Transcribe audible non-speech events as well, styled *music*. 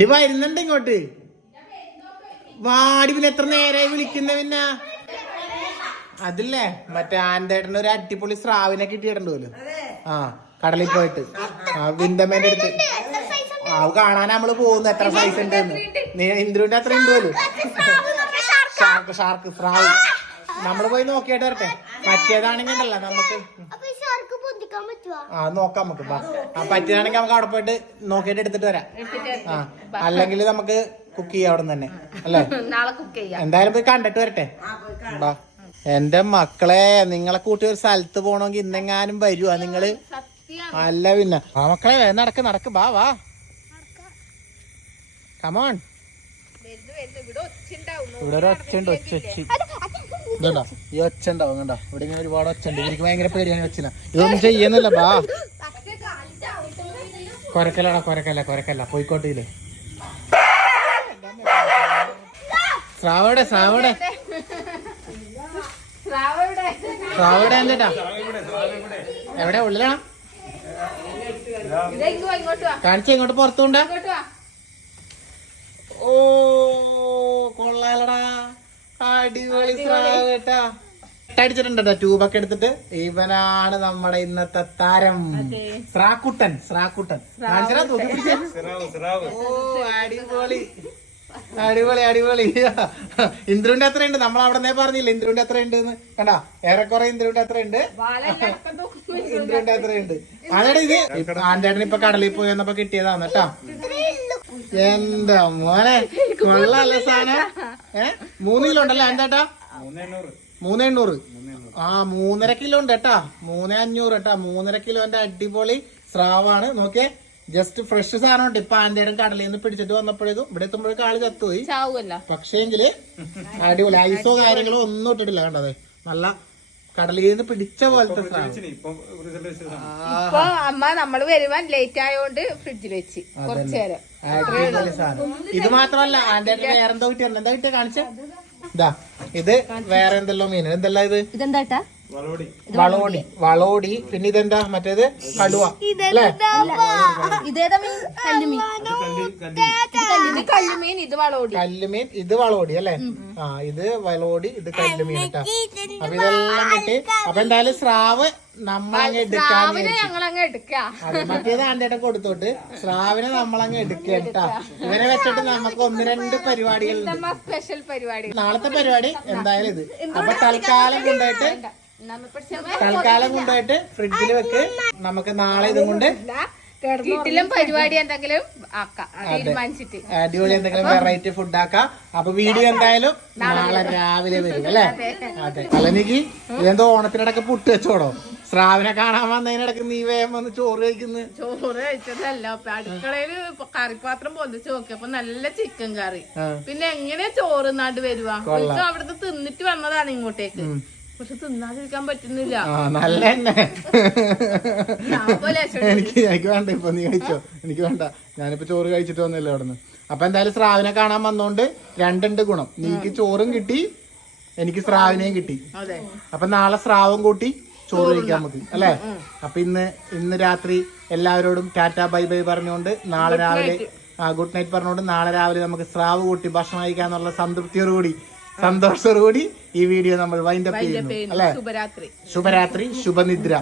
ഇത് വരുന്നുണ്ട് ഇങ്ങോട്ട്. വാടി പിന്നെ എത്ര നേരായി വിളിക്കുന്ന പിന്നെ. അതില്ലേ? മറ്റേ ആന്റേട്ടന് ഒരു അടിപൊളി സ്രാവിനെ കിട്ടിയിട്ടുണ്ടല്ലോ ആ കടലിൽ പോയിട്ട്. ആ വിന്തമ്മേന്റെ അടുത്ത്. ആ കാണാൻ നമ്മൾ പോകുന്നു എത്ര സൈസ് ഉണ്ട് ഇന്ദ്രുവിന്റെ അത്ര ഉണ്ട് പോലും. ഷാർക്ക് ഷാർക്ക് സ്രാവ്. നമ്മൾ പോയി നോക്കിയിട്ട് വരട്ടെ. മറ്റേതാണെങ്കിൽ ഉണ്ടല്ലോ നമുക്ക്. ആ നോക്കാം നമുക്ക് പറ്റുകയാണെങ്കിൽ നമുക്ക് അവിടെ പോയിട്ട് നോക്കിയിട്ട് എടുത്തിട്ട് വരാം. ആ അല്ലെങ്കിൽ നമുക്ക് കുക്ക് ചെയ്യാം അവിടെ തന്നെ അല്ലേ? *laughs* എന്തായാലും പോയി കണ്ടിട്ട് വരട്ടെ. ബാ. എന്റെ മക്കളെ നിങ്ങളെ കൂട്ടി ഒരു സ്ഥലത്ത് പോണമെങ്കിൽ ഇന്നെങ്ങാനും വരുവാ നിങ്ങൾ. അല്ല പിന്നെ. ആ മക്കളെ നടക്ക് നടക്ക്. ബാ വാ കമോൺ ഇവിടെ ഒരു ഒച്ച ഉണ്ട് ഒച്ച ഒച്ച ഇതുണ്ടോ? ഈ ഒച്ച ഉണ്ടാവും കണ്ടോ? ഇവിടെ ഇങ്ങനെ ഒരുപാട് ഒച്ച ഉണ്ട് എനിക്ക് ഭയങ്കര പേടിയാണ് ഒച്ചിന. ഇതൊന്നും ചെയ്യുന്നില്ല ബാ. കൊരക്കലടാ കൊരക്കല്ല കൊരക്കല്ല പോയിക്കോട്ടില്ലേ സ്രാവടെ സ്രാവടെ സ്രാവയുടെ സ്രാവടെ എന്തിട്ടാ? എവിടെ? ഉള്ളിലാണോ കാണിച്ച ഇങ്ങോട്ട് പുറത്തുണ്ടാ. ഓ കൊള്ളാലടാ. അടിപൊളി സ്രാവ് കേട്ടാ അടിച്ചിട്ടുണ്ട് ട്യൂബൊക്കെ എടുത്തിട്ട്. ഇവനാണ് നമ്മുടെ ഇന്നത്തെ താരം. സ്രാക്കുട്ടൻ സ്രാക്കുട്ടൻ. ഓ അടിപൊളി. അടിപൊളി അടിപൊളി. ഇന്ദ്രുവിന്റെ അത്ര ഉണ്ട്. നമ്മൾ അവിടെ പറഞ്ഞില്ല ഇന്ദ്രുവിന്റെ അത്ര ഉണ്ട് എന്ന്. കണ്ടാ? ഏറെക്കുറെ ഇന്ദ്രുവിന്റെ അത്ര ഉണ്ട്. ഇന്ദ്രുവിന്റെ അത്ര ഉണ്ട്. അതാണ് ഇത്. ആന്റേട്ടൻ ഇപ്പൊ കടലിൽ പോയി വന്നപ്പോ കിട്ടിയതാണ് കേട്ടാ. എന്താ മോനെ കൊള്ളല്ല സാധനം. മൂന്ന് കിലോ ഉണ്ടല്ലേ എന്താട്ടാ മൂന്ന് എണ്ണൂറ് ആ മൂന്നര കിലോ ഉണ്ട് കേട്ടാ മൂന്ന് അഞ്ഞൂറ് കേട്ടാ മൂന്നര കിലോന്റെ അടിപൊളി സ്രാവാണ്. നോക്കിയേ ജസ്റ്റ് ഫ്രഷ് സാധനം ഉണ്ട്. ഇപ്പൊ ആന്റേടം കടലിൽ നിന്ന് പിടിച്ചിട്ട് വന്നപ്പോഴേക്കും ഇവിടെ എത്തുമ്പോഴേക്കും ആൾ ചത്തുപോയി. പക്ഷേങ്കിൽ *laughs* അടിപൊളി ഐസോ കാര്യങ്ങളോ ഒന്നും ഇട്ടിട്ടില്ല കണ്ടത് നല്ല കടലിൽ നിന്ന് പിടിച്ച പോലത്തെ ഇപ്പൊ അമ്മ നമ്മൾ വരുവാൻ ലേറ്റ് ആയോണ്ട് ഫ്രിഡ്ജിൽ വെച്ച് കുറച്ചു നേരം. ഇത് മാത്രമല്ല ആന്റി വേറെന്തോ കിട്ടിയ? എന്താ കിട്ടിയ കാണിച്ച? ഇതാ ഇത് വേറെ എന്തെല്ലോ മീൻ. എന്തെല്ലാം ഇത്? ഇതെന്താ വളോടി. വളോടി. പിന്നെ ഇതെന്താ? മറ്റേത്? കടുവ. അല്ലേ? കല്ലുമീൻ. ഇത് വളോടി. കല്ലുമീൻ ഇത് വളോടി അല്ലേ? ആ ഇത് വളോടി ഇത് കല്ലുമീൻ കേട്ടോ. അപ്പൊ ഇതെല്ലാം കിട്ടി അപ്പൊ എന്തായാലും സ്രാവ് നമ്മളങ്ങ് എടുക്കാൻ രാവിലെ ഞങ്ങൾ അങ്ങ് എടുക്ക. അതെ മറ്റേത് ആന്റിയുടെ കൊടുത്തോട്ട്. സ്രാവിനെ നമ്മളങ്ങ് എടുക്കുക കേട്ടാ. ഇവനെ വെച്ചിട്ട് നമുക്ക് ഒന്ന് രണ്ട് പരിപാടികൾ നമ്മ സ്പെഷ്യൽ പരിപാടി. നാളത്തെ പരിപാടി എന്തായാലും ഇത്. അപ്പൊ തൽക്കാലം പിടിച്ച തൽക്കാലം കൊണ്ടായിട്ട് ഫ്രിഡ്ജിൽ വെക്ക്. നമുക്ക് നാളെ ഇതും കൊണ്ട് വീട്ടിലും പരിപാടി എന്തെങ്കിലും ആക്കാം. തീരുമാനിച്ചിട്ട്. അടിപൊളി എന്തെങ്കിലും വെറൈറ്റി ഫുഡ് ആക്കാം. അപ്പൊ വീഡിയോ എന്തായാലും നാളെ രാവിലെ വരും അല്ലേ? അതെ. അല്ലെങ്കിൽ ഇതെന്തോ ഓണത്തിനിടക്ക് പുട്ട് വെച്ചോടോ? സ്രാവിനെ കാണാൻ വന്നതിനിടക്ക് നീ വേഗം വന്ന് ചോറ് കഴിക്കുന്നു. ചോറ് കഴിച്ചതല്ല അടുക്കളയിൽ കറിപ്പാത്രം പൊന്തിച്ച് നോക്കിയപ്പോ നല്ല ചിക്കൻ കറി. പിന്നെ എങ്ങനെയാ ചോറ് നാട് വരുവാ? അവിടുത്തെ തിന്നിട്ട് വന്നതാണ് ഇങ്ങോട്ടേക്ക്. പക്ഷെ തിന്നാതിരിക്കാൻ പറ്റുന്നില്ല. ആ നല്ല എനിക്ക് എനിക്ക് വേണ്ട ഇപ്പൊ നീ കഴിച്ചോ. എനിക്ക് വേണ്ട. ഞാനിപ്പോ ചോറ് കഴിച്ചിട്ട് വന്നില്ല അവിടുന്ന്. അപ്പൊ എന്തായാലും സ്രാവിനെ കാണാൻ വന്നോണ്ട് രണ്ടുണ്ട് ഗുണം. നീക്ക് ചോറും കിട്ടി എനിക്ക് സ്രാവിനെയും കിട്ടി. അപ്പൊ നാളെ സ്രാവും കൂട്ടി ചോറ് കഴിക്കാൻ മതി അല്ലേ? അപ്പൊ ഇന്ന് ഇന്ന് രാത്രി എല്ലാവരോടും ടാറ്റ ബൈ ബൈ പറഞ്ഞുകൊണ്ട് നാളെ രാവിലെ ഗുഡ് നൈറ്റ് പറഞ്ഞുകൊണ്ട് നാളെ രാവിലെ നമുക്ക് സ്രാവ് കൂട്ടി ഭക്ഷണം കഴിക്കാന്നുള്ള സംതൃപ്തിയോടുകൂടി സന്തോഷത്തോടുകൂടി ഈ വീഡിയോ നമ്മൾ വൈൻഡപ്പ് ചെയ്യുന്നു. അല്ലേ? ശുഭരാത്രി. ശുഭരാത്രി ശുഭനിദ്ര.